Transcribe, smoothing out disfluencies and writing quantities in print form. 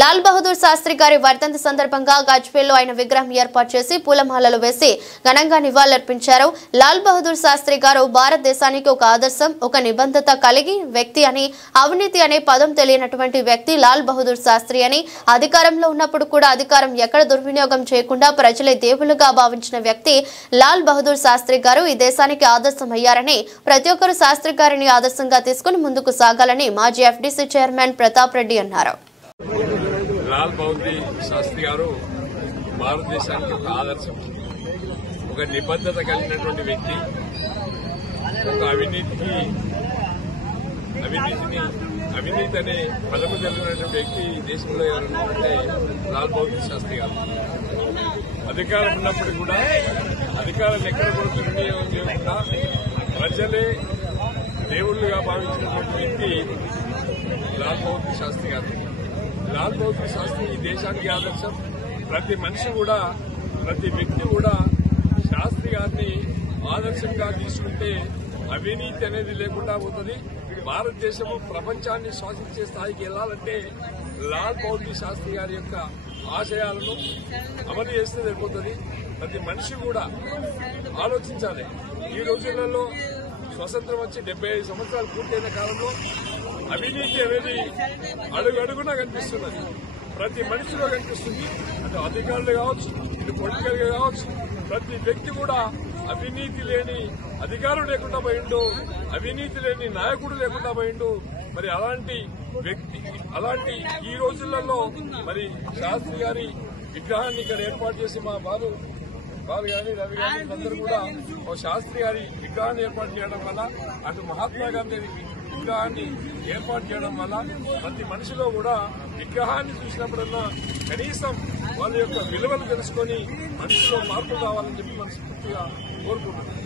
లాల్ బహదూర్ శాస్త్రి గారి వర్ధంతి సందర్భంగా గజ్వేల్లో ఆయన విగ్రహం ఏర్పాటు చేసి పూలమాలలు వేసి ఘనంగా నివాళులర్పించారు. లాల్ బహదూర్ శాస్త్రి గారు భారతదేశానికి ఒక ఆదర్శం, ఒక నిబద్ధత కలిగి వ్యక్తి అని, అవినీతి అనే పదం తెలియనటువంటి వ్యక్తి లాల్ బహదూర్ శాస్త్రి అని, అధికారంలో ఉన్నప్పుడు కూడా అధికారం ఎక్కడ దుర్వినియోగం చేయకుండా ప్రజలే దేవులుగా భావించిన వ్యక్తి లాల్ బహదూర్ శాస్త్రి గారు ఈ దేశానికి ఆదర్శం అయ్యారని, ప్రతి ఒక్కరూ శాస్త్రి గారిని ఆదర్శంగా తీసుకుని ముందుకు సాగాలని మాజీ ఎఫ్డీసీ చైర్మన్ ప్రతాప్ రెడ్డి అన్నారు. లాల్ బహదూర్ శాస్త్రి గారు భారతదేశానికి ఒక ఆదర్శం, ఒక నిబద్ధత కలిగినటువంటి వ్యక్తి. ఒక అవినీతి అనే పదము తెలిగినటువంటి వ్యక్తి దేశంలో ఎవరంటే లాల్ బహదూర్ శాస్త్రి గారు. అధికారం ఉన్నప్పుడు కూడా అధికారాన్ని ఎక్కడ కూడా దుర్వినియోగం చేయకుండా ప్రజలే దేవుళ్లుగా భావించినటువంటి వ్యక్తి లాల్ బహదూర్ శాస్త్రి గారు. లాల్ బహదూర్ శాస్త్రి ఈ దేశానికి ఆదర్శం. ప్రతి మనిషి కూడా, ప్రతి వ్యక్తి కూడా శాస్త్రి గారిని ఆదర్శంగా తీసుకుంటే అవినీతి అనేది లేకుండా పోతుంది. భారతదేశం ప్రపంచాన్ని శాసించే స్థాయికి వెళ్లాలంటే లాల్ బహదూర్ శాస్త్రి గారి యొక్క ఆశయాలను అమలు చేస్తే సరిపోతుంది. ప్రతి మనిషి కూడా ఆలోచించాలి. ఈ రోజులలో స్వతంత్రం వచ్చి 75 సంవత్సరాలు పూర్తయిన కాలంలో అవినీతి అనేది అడుగడుగునా కనిపిస్తున్నది. ప్రతి మనిషిలో కనిపిస్తుంది. అటు అధికారులు కావచ్చు, ఇటు పొలిటికల్ గా కావచ్చు, ప్రతి వ్యక్తి కూడా అవినీతి లేని అధికారం లేకుండా పోయిండు, అవినీతి లేని నాయకుడు లేకుండా పోయిండు. మరి అలాంటి ఈ రోజులలో మరి శాస్త్రి గారి విగ్రహాన్ని ఇక్కడ ఏర్పాటు చేసి మా బాలు గాని రవి గాని అందరూ కూడా ఓ శాస్త్రి గారి విగ్రహాన్ని ఏర్పాటు చేయడం వల్ల, అటు మహాత్మా గాంధీ విగ్రహాన్ని ఏర్పాటు చేయడం వల్ల ప్రతి మనిషిలో కూడా విగ్రహాన్ని చూసినప్పుడన్నా కనీసం వాళ్ళ యొక్క విలువలు తెలుసుకొని మనిషిలో మార్పు కావాలని చెప్పి మనస్ఫూర్తిగా కోరుకుంటున్నాం.